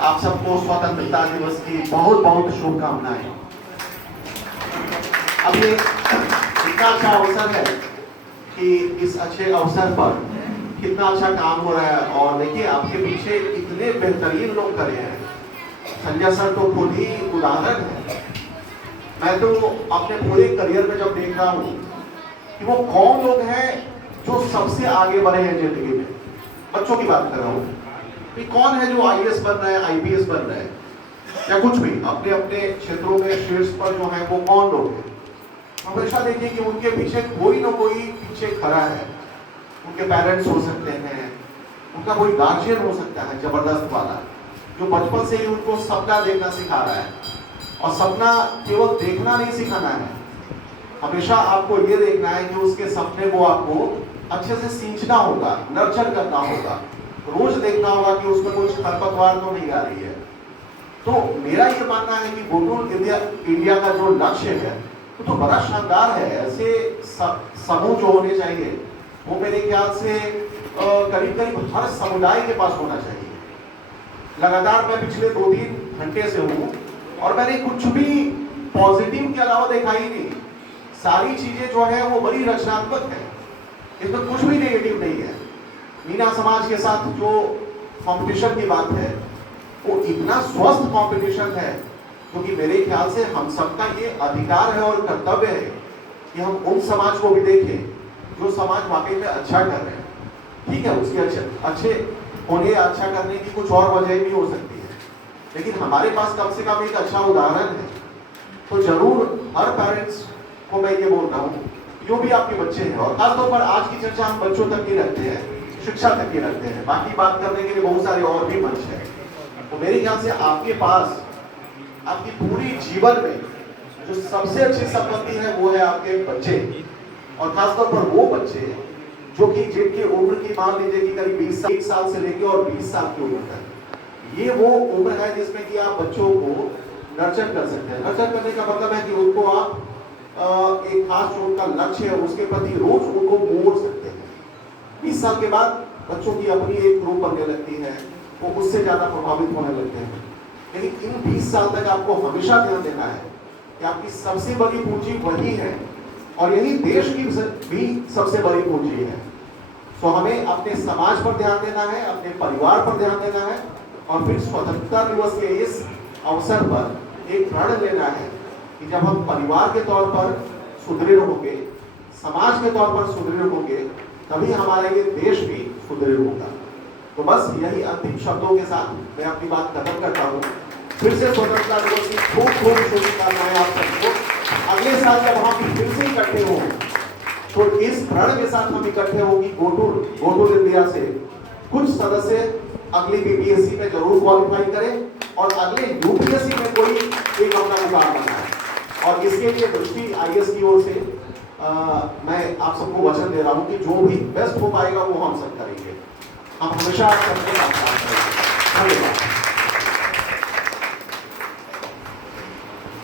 आप सबको स्वतंत्रता दिवस की बहुत बहुत शुभकामनाएं। अब ये इतना अच्छा अवसर है कि इस अच्छे अवसर पर कितना अच्छा काम हो रहा है। और देखिए आपके पीछे इतने बेहतरीन लोग खड़े हैं। संजय सर तो खुद ही उदाहरण है। मैं तो अपने पूरे करियर में जब देख रहा हूँ कि वो कौन लोग हैं जो सबसे आगे बढ़े हैं जिंदगी में, बच्चों की बात कर रहा हूँ कि कौन है जो आईएएस बन रहे हैं, आईपीएस बन रहे हैं या कुछ भी अपने अपने क्षेत्रों में शीर्ष पर जो है वो कौन लोग हैं। हमेशा देखिए कि उनके पीछे कोई ना कोई पीछे खड़ा है। उनके पेरेंट्स हो सकते हैं, उनका कोई गार्जियन हो सकता है जबरदस्त वाला, जो बचपन से ही उनको सपना देखना सिखा रहा है। और सपना केवल देखना नहीं सिखाना है, हमेशा आपको ये देखना है कि उसके सपने को आपको अच्छे से सींचना होगा, नर्चर करना होगा, रोज देखना होगा कि उसमें कुछ खरपतवार तो नहीं आ रही है। तो मेरा ये मानना है कि गोटूल इंडिया का जो लक्ष्य है वो तो बड़ा शानदार है। ऐसे समूह जो होने चाहिए वो मेरे ख्याल से करीब करीब हर समुदाय के पास होना चाहिए। लगातार मैं पिछले 2-3 घंटे से हूँ और मैंने कुछ भी पॉजिटिव के अलावा देखा ही नहीं। सारी चीजें जो है वो बड़ी रचनात्मक है, इसमें कुछ भी नेगेटिव नहीं है। मीना समाज के साथ जो कंपटीशन की बात है वो इतना स्वस्थ कंपटीशन है क्योंकि मेरे ख्याल से हम सबका ये अधिकार है और कर्तव्य है कि हम उन समाज को भी देखें जो समाज वाकई में अच्छा कर रहे हैं। ठीक है, उसके अच्छे होने या अच्छा करने की कुछ और वजह भी हो सकती है, लेकिन हमारे पास कम से कम एक अच्छा उदाहरण है। तो जरूर हर पेरेंट्स को मैं ये बोल रहा हूँ, जो भी आपके बच्चे हैं, और खासतौर पर आज की चर्चा हम बच्चों तक ही रखते हैं, शिक्षा तक ही रखते हैं, बाकी बात करने के लिए बहुत सारे और भी मंच है। तो मेरे ख्याल से आपके पास आपकी पूरी जीवन में जो सबसे अच्छी संपत्ति है वो है आपके बच्चे, और खासतौर पर वो बच्चे जो कि जिनकी उम्र की मान लीजिए कि करीब 20 साल से लेकर और 20 साल की उम्र तक, ये वो उम्र है जिसमें कि आप बच्चों को नर्चर कर सकते हैं। नर्चर करने का मतलब है कि उनको आप एक खास जो उनका लक्ष्य है उसके प्रति रोज उनको मोड़ सकते हैं। 20 साल के बाद बच्चों की अपनी एक ग्रुप बनने लगती है, वो उससे ज्यादा प्रभावित होने लगते हैं। लेकिन इन 20 साल तक आपको हमेशा ध्यान देना है कि आपकी सबसे बड़ी पूंजी वही है और यही देश की भी सबसे बड़ी पूंजी है। तो हमें अपने समाज पर ध्यान देना है, अपने परिवार पर ध्यान देना है, और फिर स्वतंत्रता दिवस के इस अवसर पर एक प्रण लेना है कि जब हम परिवार के तौर पर सुदृढ़ होंगे, समाज के तौर पर सुदृढ़ होंगे, तभी हमारा ये देश भी सुदृढ़ होगा। तो बस यही अंतिम शब्दों के साथ मैं अपनी बात खत्म करता हूँ। फिर से स्वतंत्रता दिवस की खूब खूब शुभकामनाएं आप सबको। अगले साल जब हम फिर से इकट्ठे हों तो इस प्रण के साथ हम इकट्ठे होंगे गोटूल इंडिया से कुछ सदस्य अगली बीपीएससी में जरूर क्वालिफाई करें और अगले यूपीएससी में कोई एक अपना मुकाम बनाए। और इसके लिए दृष्टि आईएएस की ओर से मैं आप सबको वचन दे रहा हूँ कि जो भी बेस्ट हो पाएगा वो हम सब करेंगे। हम हमेशा सबके साथ काम करेंगे। धन्यवाद।